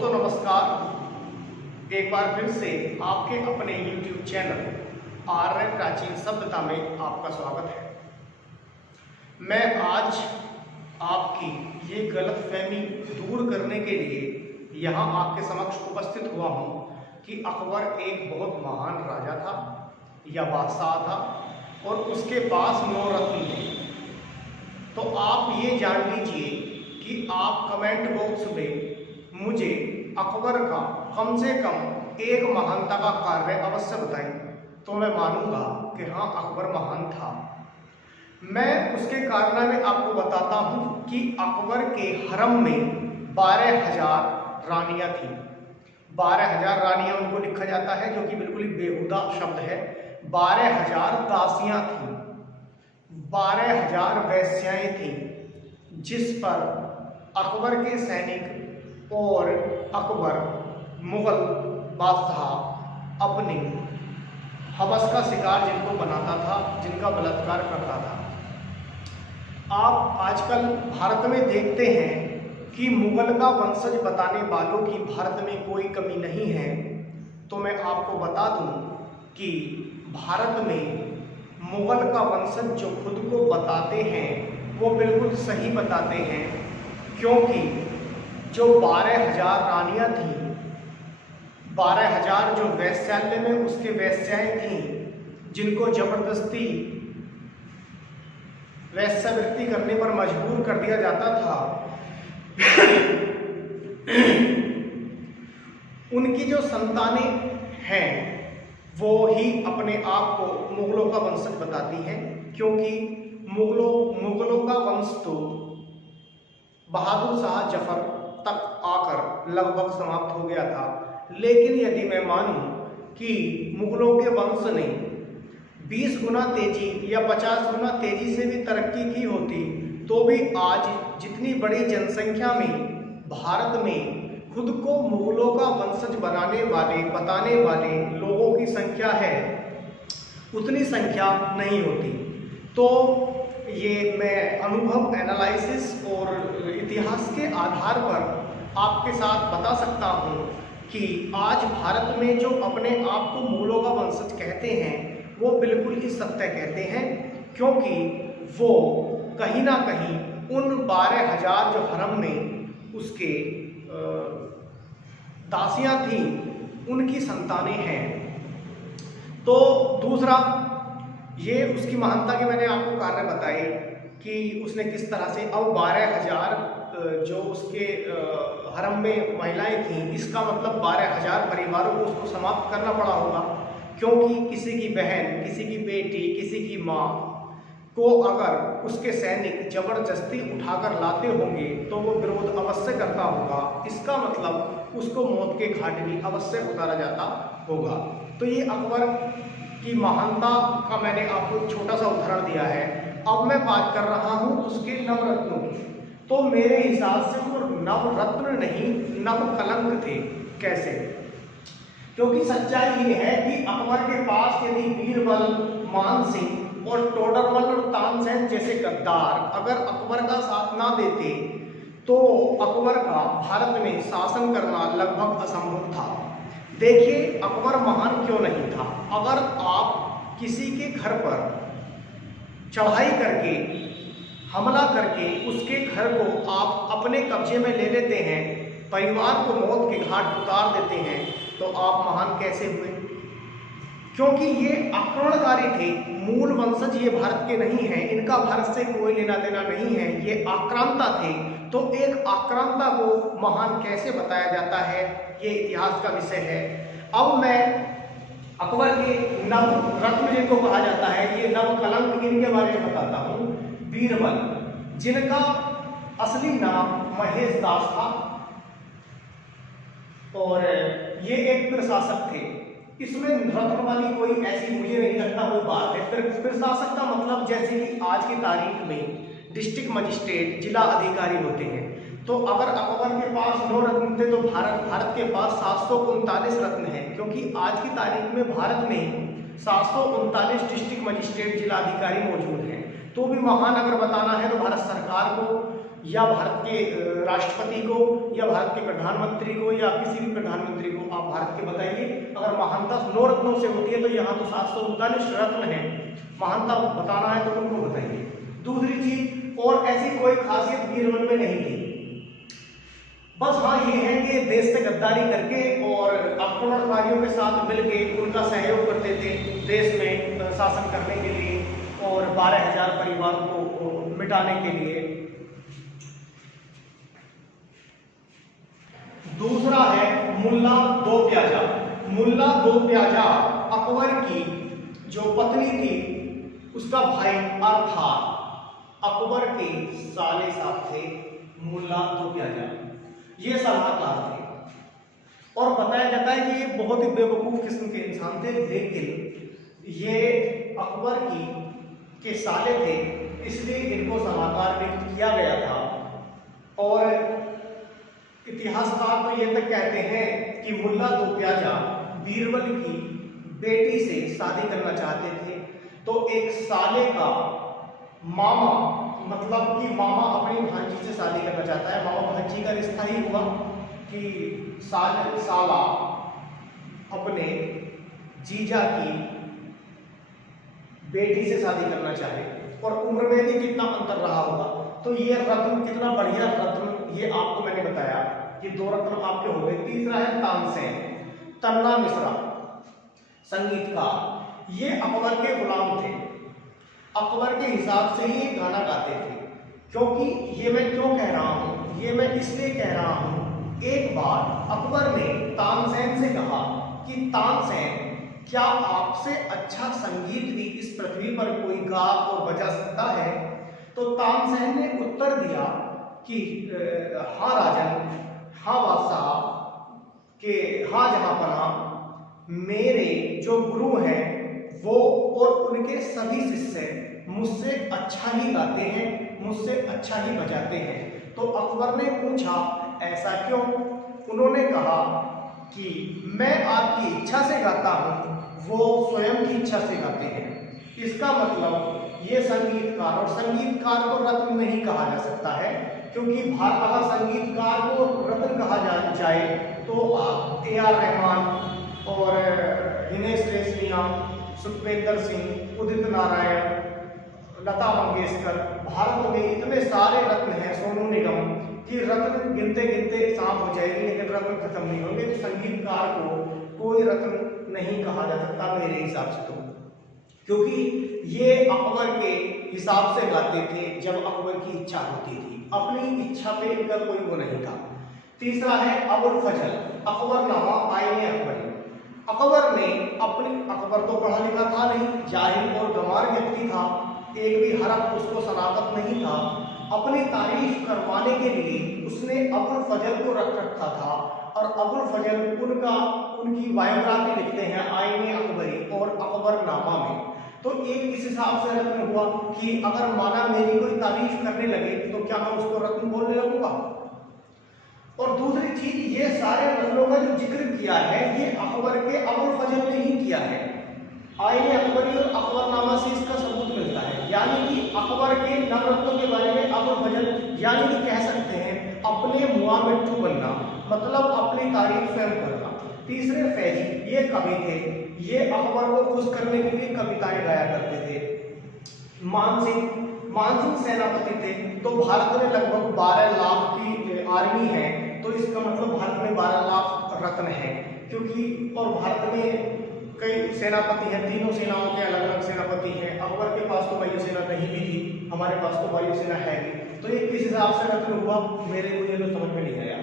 दोस्तों नमस्कार। एक बार फिर से आपके अपने YouTube चैनल आर्य प्राचीन सभ्यता में आपका स्वागत है। मैं आज आपकी ये गलतफहमी दूर करने के लिए यहाँ आपके समक्ष उपस्थित हुआ हूँ कि अकबर एक बहुत महान राजा था या बादशाह था और उसके पास 9 रत्न थे। तो आप ये जान लीजिए कि आप कमेंट बॉक्स में मुझे अकबर का कम से कम एक महानता का कार्य अवश्य बताएं, तो मैं मानूंगा कि हाँ अकबर महान था। मैं उसके कारनामे आपको बताता हूँ कि अकबर के हरम में 12,000 रानियाँ थीं। 12,000 रानियाँ उनको लिखा जाता है, जो कि बिल्कुल ही बेहुदा शब्द है। 12,000 दासियाँ थीं, 12,000 वेश्याएँ थीं, जिस पर अकबर के सैनिक और अकबर मुगल बादशाह अपनी हवस का शिकार जिनको बनाता था, जिनका बलात्कार करता था। आप आजकल भारत में देखते हैं कि मुगल का वंशज बताने वालों की भारत में कोई कमी नहीं है। तो मैं आपको बता दूं कि भारत में मुगल का वंशज जो खुद को बताते हैं वो बिल्कुल सही बताते हैं, क्योंकि जो 12,000 रानियाँ थीं, 12,000 जो वैश्यालय में उसके वैश्याएँ थीं, जिनको जबरदस्ती वैश्यावृत्ति करने पर मजबूर कर दिया जाता था, उनकी जो संतानें हैं वो ही अपने आप को मुगलों का वंशज बताती हैं। क्योंकि मुगलों का वंश तो बहादुर शाह जफर तक आकर लगभग समाप्त हो गया था। लेकिन यदि मैं मानूं कि मुगलों के वंश ने 20 गुना तेजी या 50 गुना तेजी से भी तरक्की की होती, तो भी आज जितनी बड़ी जनसंख्या में भारत में खुद को मुगलों का वंशज बताने वाले लोगों की संख्या है, उतनी संख्या नहीं होती। तो ये मैं अनुभव, एनालिसिस और इतिहास के आधार पर आपके साथ बता सकता हूँ कि आज भारत में जो अपने आप को मुगलों का वंशज कहते हैं वो बिल्कुल ही सत्य कहते हैं, क्योंकि वो कहीं ना कहीं उन 12,000 जो हरम में उसके दासियाँ थीं उनकी संतानें हैं। तो दूसरा, ये उसकी महानता के मैंने आपको कार्य बताए कि उसने किस तरह से, अब 12,000 जो उसके हरम में महिलाएं थीं, इसका मतलब 12,000 परिवारों को उसको समाप्त करना पड़ा होगा। क्योंकि किसी की बहन, किसी की बेटी, किसी की माँ को अगर उसके सैनिक जबरदस्ती उठाकर लाते होंगे तो वो विरोध अवश्य करता होगा। इसका मतलब उसको मौत के घाट भी अवश्य उतारा जाता होगा। तो ये अकबर की महानता का मैंने आपको छोटा सा उदाहरण दिया है। अब मैं बात कर रहा हूँ उसके नवरत्नों की। तो मेरे हिसाब से वो नवरत्न नहीं, नवकलंक थे। कैसे? क्योंकि सच्चाई ये है कि अकबर के पास यदि बीरबल, मान सिंह और टोडरमल और तानसेन जैसे गद्दार अगर अकबर का साथ ना देते तो अकबर का भारत में शासन करना लगभग असंभव था। देखिए अकबर महान क्यों नहीं था। अगर आप किसी के घर पर चढ़ाई करके, हमला करके उसके घर को आप अपने कब्जे में ले लेते हैं, परिवार को मौत के घाट उतार देते हैं, तो आप महान कैसे हुए? क्योंकि ये आक्रमणकारी थे। मूल वंशज ये भारत के नहीं हैं, इनका भारत से कोई लेना देना नहीं है, ये आक्रांता थे। तो एक आक्रांता को महान कैसे बताया जाता है, ये इतिहास का विषय है। अब मैं अकबर के नवरत्न जिनको कहा जाता है, ये नवकलंक, इनके बारे में बताता हूँ। बीरबल, जिनका असली नाम महेश दास था और ये एक प्रशासक थे। इसमें रत्न वाली कोई ऐसी मुझे नहीं लगता कोई बात है। प्रशासक का मतलब जैसे कि आज की तारीख में डिस्ट्रिक्ट मजिस्ट्रेट, जिला अधिकारी होते हैं। तो अगर अकबर के पास 9 रत्न थे तो भारत के पास 739 रत्न हैं, क्योंकि आज की तारीख में भारत में 739 डिस्ट्रिक्ट मजिस्ट्रेट, जिला अधिकारी मौजूद हैं। तो भी महान अगर बताना है तो भारत सरकार को या भारत के राष्ट्रपति को या भारत के प्रधानमंत्री को या किसी भी प्रधानमंत्री को आप भारत के बताइए। अगर महानता 9 रत्नों से होती है तो यहाँ तो 739 रत्न है, महानता बताना है तो उनको बताइए। दूसरी चीज, और ऐसी कोई खासियत बीरबल में नहीं थी, बस हाँ ये है कि देश से गद्दारी करके और आक्रमणकारियों के साथ मिलकर उनका सहयोग करते थे देश में शासन करने के लिए और 12,000 परिवारों को मिटाने के लिए। दूसरा है मुल्ला दो प्याजा। मुल्ला दो प्याजा अकबर की जो पत्नी थी उसका भाई अर्थात अकबर के साले साहब थे मुल्ला दो प्याजा, ये सलाहकार थे और बताया जाता है कि ये बहुत ही बेवकूफ किस्म के इंसान थे, लेकिन ये अकबर के साले थे इसलिए इनको सलाहकार नियुक्त किया गया था। और इतिहासकार तो ये तक कहते हैं कि मुल्ला दो प्याजा बीरबल की बेटी से शादी करना चाहते थे, तो एक साले का मामा, मतलब कि मामा अपनी भांजी से शादी करना चाहता है, मामा भांजी का रिश्ता ही हुआ कि साला अपने जीजा की बेटी से शादी करना चाहे और उम्र में भी कितना अंतर रहा होगा। तो ये रत्न कितना बढ़िया रत्न, ये आपको मैंने बताया, ये 2 रत्न आपके हो गए। तीसरा है तानसेन, तन्ना मिश्रा संगीतकार, ये अकबर के गुलाम थे, अकबर के हिसाब से ही गाना गाते थे। क्योंकि ये मैं क्यों कह रहा हूं, ये मैं इसलिए कह रहा हूं, एक बार अकबर ने तानसेन से कहा कि तानसेन क्या आपसे अच्छा संगीत भी इस पृथ्वी पर कोई गा और बजा सकता है? तो तानसेन ने उत्तर दिया कि हाँ राजन, हाँ बादशाह, के हाँ जहांपना, मेरे जो गुरु हैं वो और उनके सभी शिष्य मुझसे अच्छा ही गाते हैं, मुझसे अच्छा ही बजाते हैं। तो अकबर ने पूछा ऐसा क्यों? उन्होंने कहा कि मैं आपकी इच्छा से गाता हूँ, वो स्वयं की इच्छा से गाते हैं। इसका मतलब ये संगीतकार, और संगीतकार को रत्न नहीं कहा जा सकता है, क्योंकि अगर संगीतकार को रत्न कहा जाए तो आप A.R. रहमान और हिमेश रेशमिया, सुखविंदर सिंह, उदित नारायण, लता मंगेशकर, भारत में इतने सारे रत्न हैं, सोनू निगम, कि रत्न गिनते गिनते शाम हो जाएगी लेकिन रत्न खत्म नहीं होंगे। तो संगीतकार को कोई रत्न नहीं कहा जा सकता मेरे हिसाब से, तो क्योंकि ये अकबर के हिसाब से गाते थे जब अकबर की इच्छा होती थी, अपनी इच्छा पे इनका कोई वो नहीं था। तीसरा है अबुल फजल, अकबरनामा आईने अकबरी। अकबर तो पढ़ा लिखा था नहीं, जाहिल और गंवार व्यक्ति था, एक भी हरफ उसको शनाख्त नहीं था। अपनी तारीफ करवाने के लिए उसने अबुल फजल को रख रखा था, और अबुल फजल उनकी बायोग्राफी लिखते हैं आईने अकबरी और अकबरनामा में। तो एक इस हिसाब से रत्न हुआ कि अगर माना मेरी कोई तारीफ करने लगे तो क्या मैं उसको रत्न बोलने लगूंगा। और दूसरी चीज, ये सारे रत्नों का जो जिक्र किया है ये अकबर के अबुल फजल ने ही किया है। आईने अकबरी और अकबरनामा से इसका सबूत मिलता है, यानी कि अकबर के नवरत्नों के बारे में अबुल फजल, यानी कि कह सकते हैं अपने मुआ मिट्टू बनना, मतलब अपनी तारीफ स्वयं करना। तीसरे फैजी, ये कवि थे, ये अकबर को खुश करने के लिए कविताएं गाया करते थे। मानसिंह सेनापति थे, तो भारत में लगभग 12 लाख की आर्मी है, तो इसका मतलब भारत में 12 लाख रत्न है, क्योंकि और भारत में कई सेनापति हैं, तीनों सेनाओं के अलग अलग सेनापति हैं। अकबर के पास तो वायुसेना नहीं भी थी, हमारे पास तो वायुसेना है भी। तो ये किस हिसाब से रत्न हुआ मुझे तो समझ में नहीं आया।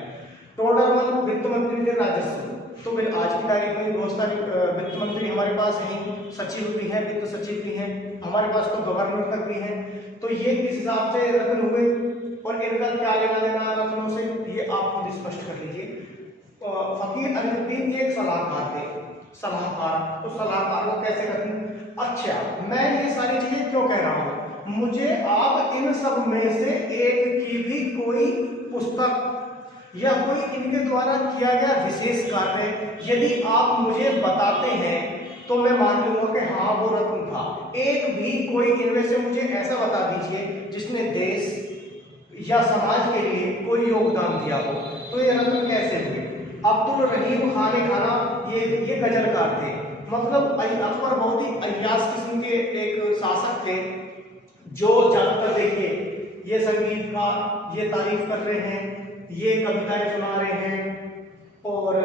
टोडरमल वित्त मंत्री थे राजस्व, तो फिर आज की तारीख में बहुत सारे वित्त मंत्री हमारे पास हैं, सचिव भी हैं, वित्त सचिव भी हैं, हमारे पास तो गवर्नर तक भी हैं। तो ये किस हिसाब से रत्न हुए और इनका क्या लेना देना रत्नों से, ये आप खुद स्पष्ट कर लीजिए। फकीर अजमुद्दीन एक सलाहकार थे, तो सलाहकार को कैसे रत्न? अच्छा, मैं ये सारी चीजें क्यों कह रहा हूँ? मुझे आप इन सब में से एक की भी कोई पुस्तक या कोई इनके द्वारा किया गया विशेष कार्य यदि आप मुझे बताते हैं तो मैं मान लूंगा कि हाँ वो रत्न था। एक भी कोई इनमें से मुझे ऐसा बता दीजिए जिसने देश या समाज के लिए कोई योगदान दिया हो। तो ये रत्न कैसे हुए? अब्दुल रहीम खान खाना ये गजलकार थे। मतलब अकबर बहुत ही अय्याश किस्म के एक शासक थे, जो ज्यादातर देखिए ये संगीत का ये तारीफ कर रहे हैं, ये कविताएं सुना रहे हैं और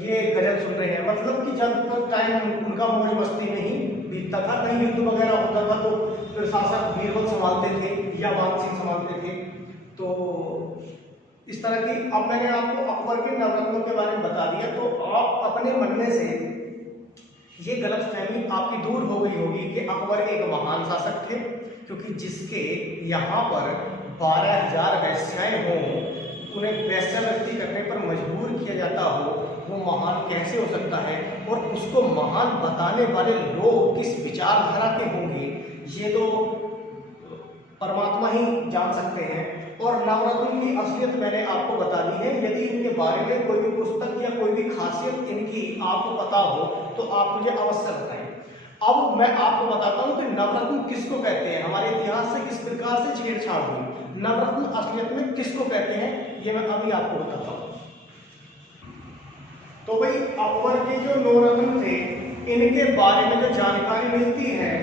ये गजल सुन रहे हैं। मतलब कि जब तक टाइम उनका मौज मस्ती नहीं बीतता था, कहीं युद्ध वगैरह होता था तो फिर शासक बीरबल संभालते थे या मान सिंह संभालते थे। तो इस तरह की, अब मैंने आपको अकबर के नवरत्नों के बारे में बता दिया, तो आप अपने मन से ये गलतफहमी आपकी दूर हो गई होगी कि अकबर एक महान शासक थे, क्योंकि जिसके यहाँ पर 12,000 वेश्याएं हों, उन्हें वेश्यावृत्ति करने पर मजबूर किया जाता हो, वो महान कैसे हो सकता है? और उसको महान बताने वाले लोग किस विचारधारा के होंगे, ये तो परमात्मा ही जान सकते हैं। और नवरत्न की असलियत मैंने आपको बता दी है। यदि इनके बारे में कोई भी पुस्तक या कोई भी खासियत इनकी आपको पता हो तो आप मुझे अवश्य बताएं। अब मैं आपको बताता हूं कि नवरत्न किसको कहते हैं, हमारे इतिहास से किस प्रकार से छेड़छाड़ हुई, नवरत्न असलियत में किसको कहते हैं, ये मैं अभी आपको बताता हूं। तो भाई अकबर के जो नवरत्न थे, इनके बारे में जो जानकारी मिलती है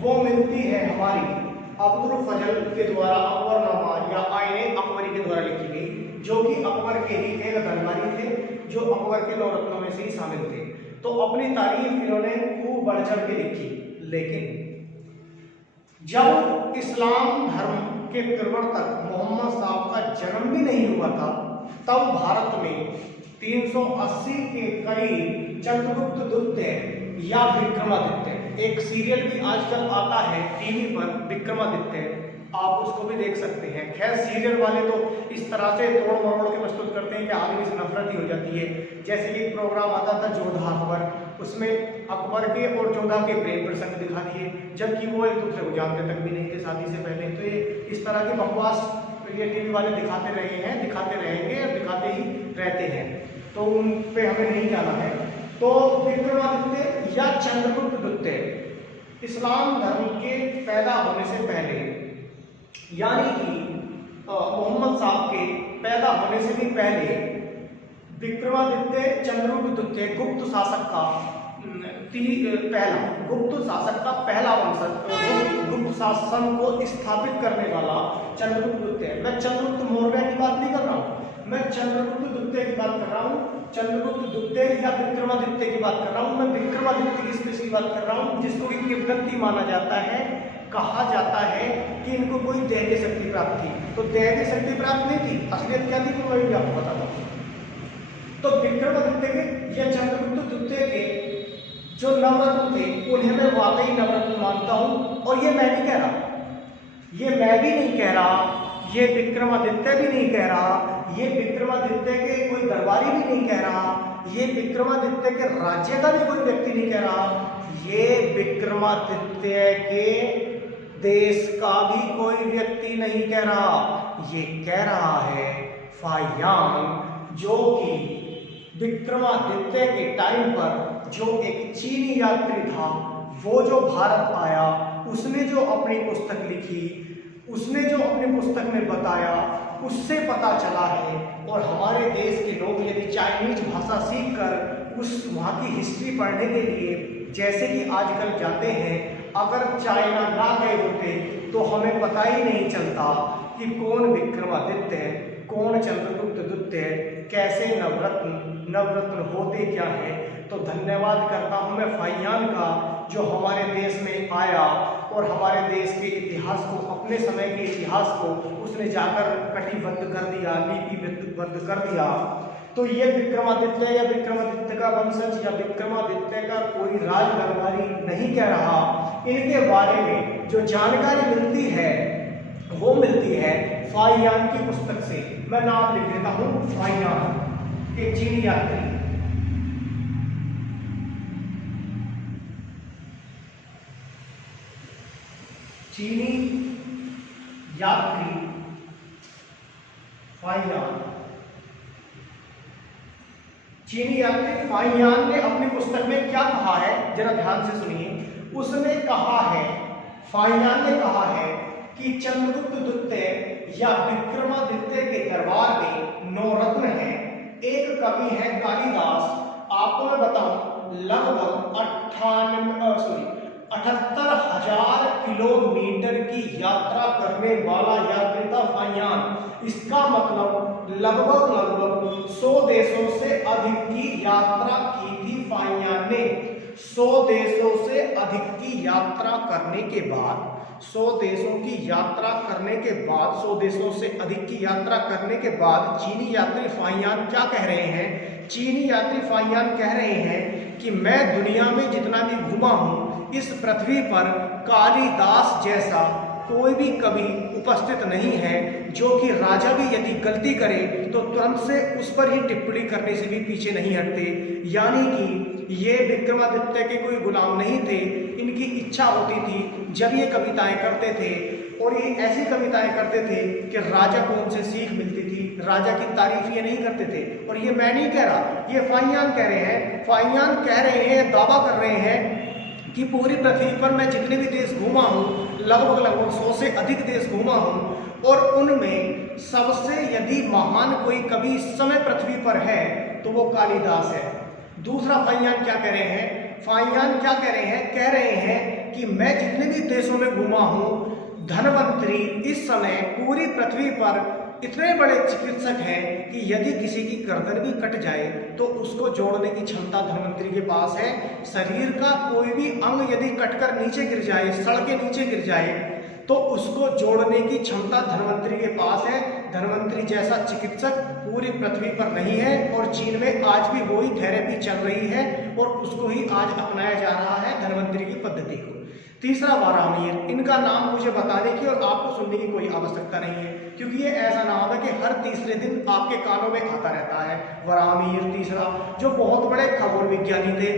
वो मिलती है हमारी अब्दुल फजल के द्वारा अकबरनामा या आईने अकबरी के द्वारा लिखी गई, जो कि अकबर के ही एक दरबारी थे, जो अकबर के नवरत्नों में से ही शामिल थे। तो अपनी तारीफ इन्होंने खूब बढ़ चढ़ के लिखी। लेकिन जब इस्लाम धर्म के प्रवर्तक मोहम्मद साहब का जन्म भी नहीं हुआ था, तब भारत में 380 के करीब चंद्रगुप्त द्वितीय या विक्रमादित्य, एक सीरियल भी आजकल आता है टीवी पर विक्रमादित्य, आप उसको भी देख सकते हैं। खैर सीरियल वाले तो इस तरह से तोड़ मरोड़ के प्रस्तुत करते हैं कि आदमी से नफरत ही हो जाती है। जैसे कि एक प्रोग्राम आता था जोधा अकबर, उसमें अकबर के और जोधा के प्रेम प्रसंग दिखा दिए, जबकि वो एक दूसरे को जानते तक भी नहीं थे शादी से पहले। तो ये इस तरह के बकवास ये टीवी वाले दिखाते रहे हैं, दिखाते रहेंगे और दिखाते ही रहते हैं, तो उन पे हमें नहीं जाना है। तो विक्रमादित्य या चंद्रगुप्त द्वितीय इस्लाम धर्म के पैदा होने से पहले, यानी कि मोहम्मद साहब के पैदा होने से भी पहले विक्रमादित्य चंद्रगुप्त द्वितीय गुप्त शासक का पहला वंशज, गुप्त शासन को स्थापित करने वाला चंद्रगुप्त द्वितीय। मैं चंद्रगुप्त मौर्य की बात नहीं कर रहा हूँ, मैं चंद्रगुप्त द्वितीय की बात कर रहा हूँ, चंद्रगुप्त द्वितीय या विक्रमादित्य की बात कर रहा हूँ। मैं विक्रमादित्य की स्पेशली बात कर रहा हूँ, जिसको कि किंवदंती माना जाता है। कहा जाता है कि इनको कोई दैवीय शक्ति प्राप्त थी, तो दैवीय शक्ति प्राप्त नहीं थी, असलियत क्या थी तो मैं भी आपको बताता हूँ। तो विक्रमादित्य के या चंद्रगुप्त द्वितीय के जो नवरत्न थे, उन्हें मैं वाकई नवरत्न मानता हूँ। और ये मैं नहीं कह रहा, ये मैं भी नहीं कह रहा, ये विक्रमादित्य भी नहीं कह रहा, ये विक्रमादित्य के कोई दरबारी भी नहीं कह रहा, ये विक्रमादित्य के राज्य का भी कोई व्यक्ति नहीं कह रहा, ये विक्रमादित्य के देश का भी कोई व्यक्ति नहीं कह रहा। ये कह रहा है फाहियान, जो कि विक्रमादित्य के टाइम पर जो एक चीनी यात्री था, वो जो भारत आया, उसने जो अपनी पुस्तक लिखी, उसने जो अपनी पुस्तक में बताया, उससे पता चला है। और हमारे देश के लोग यदि चाइनीज भाषा सीखकर उस वहाँ की हिस्ट्री पढ़ने के लिए जैसे कि आजकल जाते हैं, अगर चाइना ना गए होते तो हमें पता ही नहीं चलता कि कौन विक्रमादित्य, कौन चंद्रगुप्त द्वितीय, कैसे नवरत्न होते क्या है। तो धन्यवाद करता हूँ मैं फाहियान का, जो हमारे देश में आया और हमारे देश के इतिहास को, अपने समय के इतिहास को उसने जाकर कटिबद्ध कर दिया, लिपिबद्ध कर दिया। तो ये विक्रमादित्य या विक्रमादित्य का वंशज या विक्रमादित्य का कोई राज दरबारी नहीं कह रहा। इनके बारे में जो जानकारी मिलती है वो मिलती है फाहियान की पुस्तक से। मैं नाम लिख देता हूँ, फाहियान, एक चीनी यात्री। चीनी यात्री फाहियान, चीनी यात्री फाहियान ने अपनी पुस्तक में क्या कहा है, जरा ध्यान से सुनिए। उसने कहा है, फाहियान ने कहा है कि चंद्रगुप्त द्वितीय या विक्रमादित्य के दरबार में 9 रत्न हैं। एक कवि है कालिदास, आपको मैं बताऊं लगभग 78,000 किलोमीटर की यात्रा करने वाला यात्री था फाइयान। इसका मतलब लगभग 100 देशों से अधिक की यात्रा की थी फाइयान ने। 100 देशों से अधिक की यात्रा करने के बाद 100 देशों की यात्रा करने के बाद 100 देशों से अधिक की यात्रा करने के बाद चीनी यात्री फाइयान क्या कह रहे हैं? चीनी यात्री फाइयान कह रहे हैं कि मैं दुनिया में जितना भी घूमा हूं, इस पृथ्वी पर कालिदास जैसा कोई भी कवि उपस्थित नहीं है, जो कि राजा भी यदि गलती करे तो तुरंत से उस पर ही टिप्पणी करने से भी पीछे नहीं हटते। यानी कि ये विक्रमादित्य के कोई गुलाम नहीं थे, इनकी इच्छा होती थी जब ये कविताएं करते थे, और ये ऐसी कविताएं करते थे कि राजा को उनसे सीख मिलती थी, राजा की तारीफ ये नहीं करते थे। और ये मैं नहीं कह रहा, ये फाइयान कह रहे हैं। फाइयान कह रहे हैं, दावा कर रहे हैं कि पूरी पृथ्वी पर मैं जितने भी देश घूमा हूँ, लगभग 100 से अधिक देश घूमा हूँ, और उनमें सबसे यदि महान कोई कवि इस समय पृथ्वी पर है तो वो कालिदास है। दूसरा फाइयान क्या कह रहे हैं? फाइयान क्या कह रहे हैं? कह रहे हैं कि मैं जितने भी देशों में घूमा हूँ, धनवंतरी इस समय पूरी पृथ्वी पर इतने बड़े चिकित्सक हैं कि यदि किसी की गर्दन भी कट जाए तो उसको जोड़ने की क्षमता धनवंतरी के पास है। शरीर का कोई भी अंग यदि कटकर नीचे गिर जाए, सड़ के नीचे गिर जाए, तो उसको जोड़ने की क्षमता धनवंतरी के पास है। धनवंतरी जैसा चिकित्सक पूरी पृथ्वी पर नहीं है, और चीन में आज भी वही थेरेपी चल रही है और उसको ही आज अपनाया जा रहा है, धनवंतरी की पद्धति को। तीसरा वारामिर, इनका नाम मुझे बताने की और आपको सुनने की कोई आवश्यकता नहीं है, क्योंकि ये ऐसा नाम है कि हर तीसरे दिन आपके कानों में आता रहता है। वारामिर तीसरा, जो बहुत बड़े खगोल विज्ञानी थे,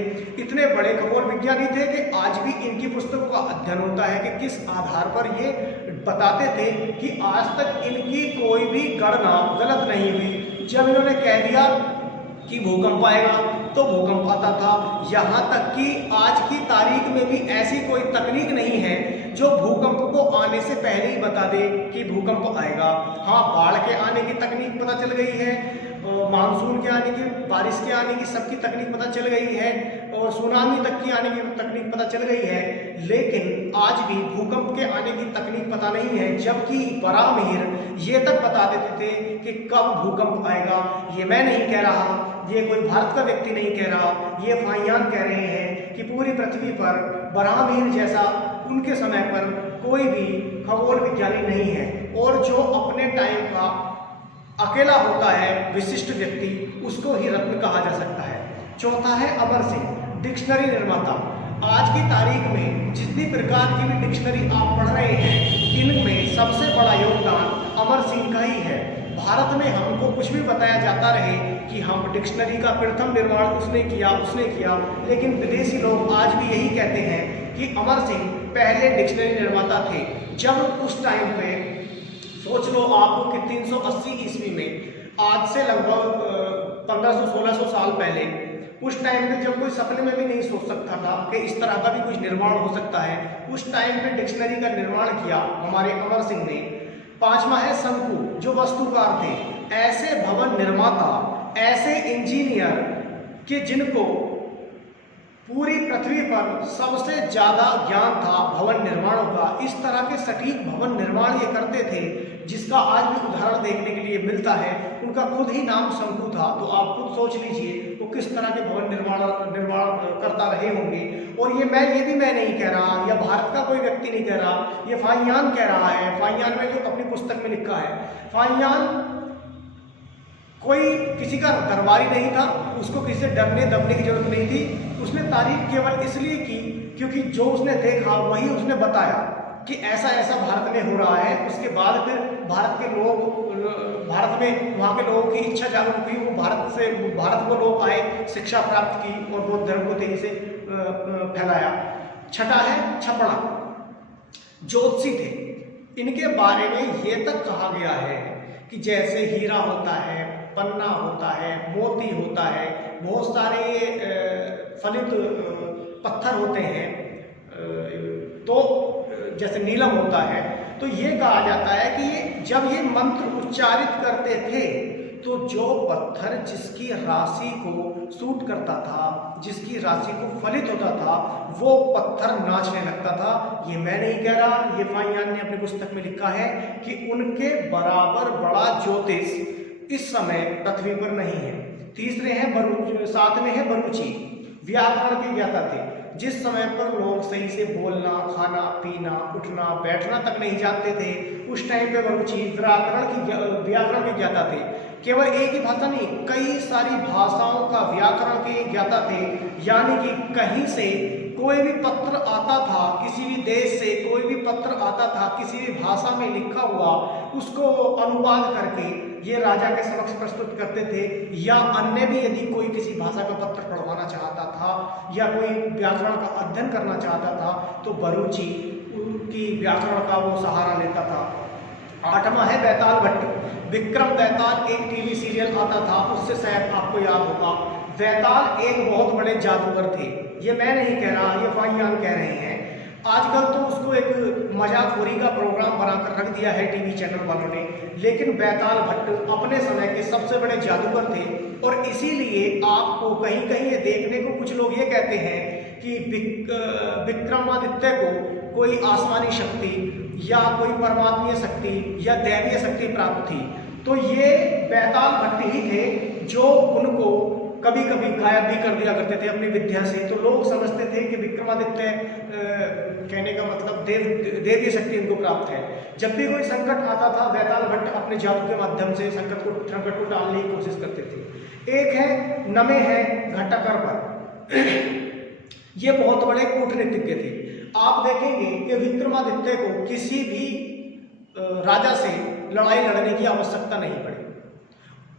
इतने बड़े खगोल विज्ञानी थे कि आज भी इनकी पुस्तकों का अध्ययन होता है कि किस आधार पर ये बताते थे कि आज तक इनकी कोई भी गणना गलत नहीं हुई। जब इन्होंने कह दिया कि भूकंप आएगा तो भूकंप आता था। यहाँ तक कि आज की तारीख में भी ऐसी कोई तकनीक नहीं है जो भूकंप को आने से पहले ही बता दे कि भूकंप आएगा। हाँ, बाढ़ के आने की तकनीक पता चल गई है, मानसून के आने की, बारिश के आने की सबकी तकनीक पता चल गई है, और सुनामी तक की आने की तकनीक पता चल गई है, लेकिन आज भी भूकंप के आने की तकनीक पता नहीं है। जबकि वारामिर ये तक बता देते थे कि कब भूकंप आएगा। ये मैं नहीं कह रहा, ये कोई भारत का व्यक्ति नहीं कह रहा, ये फाइयान कह रहे हैं कि पूरी पृथ्वी पर वारामिर जैसा उनके समय पर कोई भी खगोल विज्ञानी नहीं है, और जो अपने टाइम का अकेला होता है विशिष्ट व्यक्ति, उसको ही रत्न कहा जा सकता है। चौथा है अमर सिंह, डिक्शनरी निर्माता। आज की तारीख में जितनी प्रकार की भी डिक्शनरी आप पढ़ रहे हैं, इनमें सबसे बड़ा योगदान अमर सिंह का ही है। भारत में हमको कुछ भी बताया जाता रहे कि हम डिक्शनरी का प्रथम निर्माण उसने किया, लेकिन विदेशी लोग आज भी यही कहते हैं कि अमर सिंह पहले डिक्शनरी निर्माता थे। जब उस टाइम पे सोच लो आपको कि 380 ईस्वी में, आज से लगभग 1500-1600 साल पहले, उस टाइम पे जब कोई सपने में भी नहीं सोच सकता था कि इस तरह का भी कुछ निर्माण हो सकता है, उस टाइम पे डिक्शनरी का निर्माण किया हमारे अमर सिंह ने। पांचवा है शंकु, जो वास्तुकार थे। ऐसे भवन निर्माता, ऐसे इंजीनियर कि जिनको पूरी पृथ्वी पर सबसे ज्यादा ज्ञान था भवन निर्माणों का, इस तरह के सटीक भवन निर्माण ये करते थे जिसका आज भी उदाहरण देखने के लिए मिलता है। उनका खुद ही नाम शंकु था, तो आप खुद सोच लीजिए वो किस तरह के भवन निर्माण करता रहे होंगे। और ये मैं नहीं कह रहा, या भारत का कोई व्यक्ति नहीं कह रहा, ये फाइयान कह रहा है। फाइयान ने जो अपनी पुस्तक में लिखा है, फाइयान कोई किसी का दरबारी नहीं था, उसको किसी से डरने दबने की जरूरत नहीं थी। उसने तारीफ केवल इसलिए की क्योंकि जो उसने देखा वही उसने बताया कि ऐसा ऐसा भारत में हो रहा है। उसके बाद फिर भारत में वहाँ के लोगों की इच्छा जागरूक हुई, वो भारत को लोग आए, शिक्षा प्राप्त की और बौद्ध धर्म को तेजी से फैलाया। छठा है छपड़ा, ज्योतिषी थे। इनके बारे में ये तक कहा गया है कि जैसे हीरा होता है, पन्ना होता है, मोती होता है, बहुत सारे फलित पत्थर होते हैं, तो जैसे नीलम होता है, तो ये कहा जाता है कि ये जब ये मंत्र उच्चारित करते थे तो जो पत्थर जिसकी राशि को सूट करता था, जिसकी राशि को फलित होता था, वो पत्थर नाचने लगता था। ये मैं नहीं कह रहा, ये फाहियान ने अपनी पुस्तक में लिखा है कि उनके बराबर बड़ा ज्योतिष इस समय पृथ्वी पर नहीं है। तीसरे हैं बरूच, साथ में है बरूची, व्याकरण के ज्ञाता थे। जिस समय पर लोग सही से बोलना, खाना पीना, उठना बैठना तक नहीं जानते थे, उस टाइम पे बरूची व्याकरण के ज्ञाता थे। केवल एक ही भाषा नहीं, कई सारी भाषाओं का व्याकरण के ज्ञाता थे। यानी कि कहीं से कोई भी पत्र आता था, किसी भी देश से कोई भी पत्र आता था किसी भी भाषा में लिखा हुआ, उसको अनुवाद करके ये राजा के समक्ष प्रस्तुत करते थे। या अन्य भी यदि कोई किसी भाषा का पत्र पढ़वाना चाहता था या कोई व्याकरण का अध्ययन करना चाहता था तो बरूची उनकी व्याकरण का वो सहारा लेता था। आठवां है बैताल भट्ट। विक्रम बैताल एक टीवी सीरियल आता था, उससे शायद आपको याद होगा। बैताल एक बहुत बड़े जादूगर थे। ये मैं नहीं कह रहा, ये फाहियान कह रहे हैं। आजकल तो उसको एक मजाकखोरी का प्रोग्राम बनाकर रख दिया है टीवी चैनल वालों ने, लेकिन बैताल भट्ट अपने समय के सबसे बड़े जादूगर थे। और इसीलिए आपको कहीं कहीं ये देखने को कुछ लोग ये कहते हैं कि विक्रमादित्य को कोई आसमानी शक्ति या कोई परमात्मीय शक्ति या दैवीय शक्ति प्राप्त थी। तो ये बैताल भट्ट ही थे जो उनको कभी कभी गायब भी कर दिया करते थे अपनी विद्या से। तो लोग समझते थे कि विक्रमादित्य कहने का मतलब देवीय शक्ति इनको प्राप्त है। जब भी कोई संकट आता था बैताल भट्ट अपने जादू के माध्यम से संकट को टालने की कोशिश करते थे। एक है नमे हैं घटाकर ये बहुत बड़े कूटनीतिज्ञ थे। आप देखेंगे कि विक्रमादित्य को किसी भी राजा से लड़ाई लड़ने की आवश्यकता नहीं पड़ी,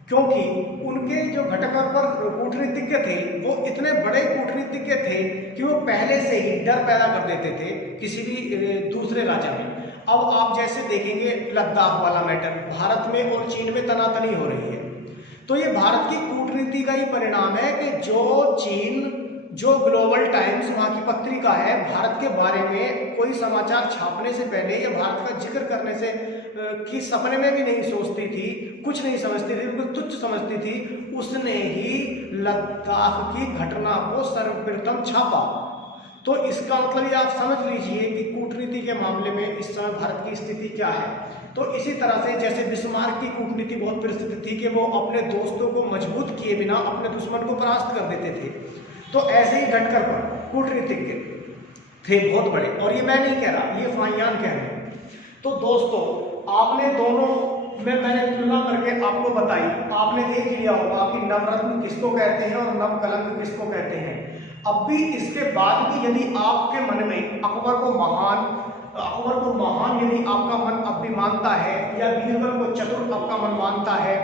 क्योंकि उनके जो घटकर पर कूटनीतिज्ञ थे वो इतने बड़े कूटनीतिज्ञ थे कि वो पहले से ही डर पैदा कर देते थे किसी भी दूसरे राजा में। अब आप जैसे देखेंगे लद्दाख वाला मैटर, भारत में और चीन में तनातनी हो रही है, तो ये भारत की कूटनीति का ही परिणाम है कि जो ग्लोबल टाइम्स वहाँ की पत्रिका है, भारत के बारे में कोई समाचार छापने से पहले या भारत का जिक्र करने से कि सपने में भी नहीं सोचती थी, कुछ नहीं समझती थी, बिल्कुल तुच्छ समझती थी, उसने ही लद्दाख की घटना को सर्वप्रथम छापा। तो इसका मतलब ये आप समझ लीजिए कि कूटनीति के मामले में इस समय भारत की स्थिति क्या है। तो इसी तरह से जैसे बिस्मार्क की कूटनीति बहुत प्रसिद्ध थी कि वो अपने दोस्तों को मजबूत किए बिना अपने दुश्मन को परास्त कर देते थे, तो ऐसे ही घटकर पर कूटनीतिज्ञ थे बहुत बड़े। और ये मैं नहीं कह रहा, ये फाहियान कह रहे हैं। तो दोस्तों आपने दोनों में मैंने तुलना करके आपको बताई, आपने देख लिया होगा कि नवरत्न किसको कहते हैं और नवकलंक किसको कहते हैं। अब भी इसके बाद भी यदि आपके मन में अकबर को महान यदि आपका मन अब भी मानता है, या बीरबल को चतुर आपका मन मानता है,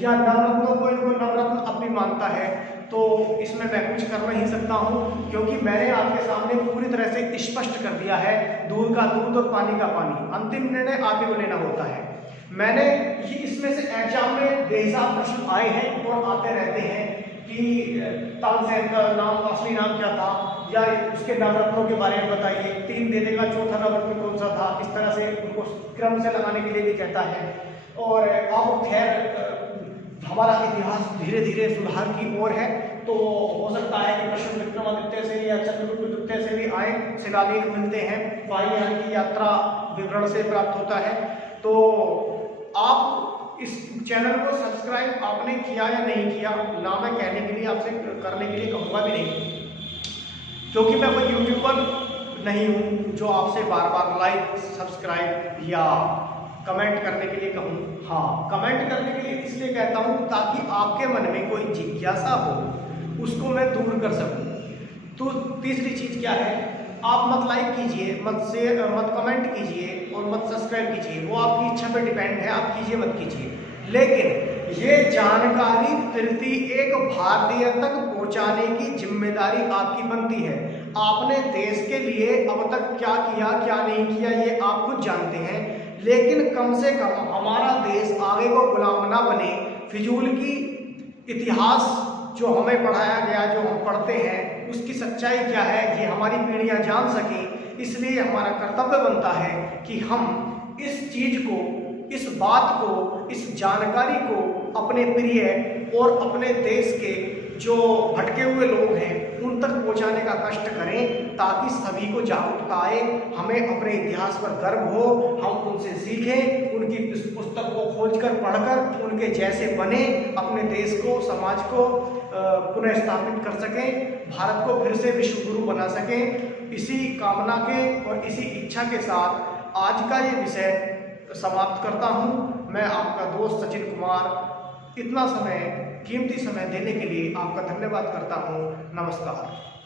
या नवरत्नों को इनको नवरत्न अब भी मानता है, तो इसमें मैं कुछ कर नहीं सकता हूँ, क्योंकि मैंने आपके सामने पूरी तरह से स्पष्ट कर दिया है। दूध का दूध और पानी का पानी, अंतिम निर्णय आप ही को लेना होता है। मैंने ये इसमें से एग्जाम में बेहिसाब प्रश्न आए हैं और आते रहते हैं कि तानसेन का नाम असली नाम क्या था, या उसके नवरत्नों के बारे में बताइए, 3 देने का चौथा नवरत्न कौन सा था। इस तरह से उनको क्रम से लगाने के लिए भी कहता है। और अब खैर हमारा इतिहास धीरे धीरे सुधार की ओर है, तो हो सकता है कि प्रश्न विक्रमादित्य से या चंद्रगुप्त द्वितीय से भी आए, शिलालेख मिलते हैं, फाहियान की यात्रा विवरण से प्राप्त होता है। तो आप इस चैनल को सब्सक्राइब आपने किया या नहीं किया, ना मैं कहने के लिए आपसे करने के लिए कहूँगा भी नहीं, क्योंकि मैं कोई यूट्यूबर नहीं हूँ जो आपसे बार बार लाइक सब्सक्राइब या कमेंट करने के लिए कहूँ। हाँ, कमेंट करने के लिए इसलिए कहता हूँ ताकि आपके मन में कोई जिज्ञासा हो, उसको मैं दूर कर सकूँ। तो तीसरी चीज़ क्या है, आप मत लाइक कीजिए, मत कमेंट कीजिए और मत सब्सक्राइब कीजिए, वो आपकी इच्छा पर डिपेंड है, आप कीजिए मत कीजिए। लेकिन ये जानकारी प्रति एक भारतीय तक पहुंचाने की जिम्मेदारी आपकी बनती है। आपने देश के लिए अब तक क्या किया क्या नहीं किया ये आप खुद जानते हैं, लेकिन कम से कम हमारा देश आगे को गुलाम ना बने। फिजूल की इतिहास जो हमें पढ़ाया गया, जो हम पढ़ते हैं, उसकी सच्चाई क्या है ये हमारी पीढ़ियां जान सकें। इसलिए हमारा कर्तव्य बनता है कि हम इस चीज को, इस बात को, इस जानकारी को अपने प्रिय और अपने देश के जो भटके हुए लोग हैं उन तक पहुंचाने का कष्ट करें, ताकि सभी को जागरूकता आए, हमें अपने इतिहास पर गर्व हो, हम उनसे सीखें, उनकी पुस्तक को खोजकर पढ़कर उनके जैसे बने, अपने देश को, समाज को पुनः स्थापित कर सकें, भारत को फिर से विश्व गुरु बना सकें। इसी कामना के और इसी इच्छा के साथ आज का ये विषय समाप्त करता हूँ। मैं आपका दोस्त सचिन कुमार इतना समय, कीमती समय देने के लिए आपका धन्यवाद करता हूँ। नमस्कार।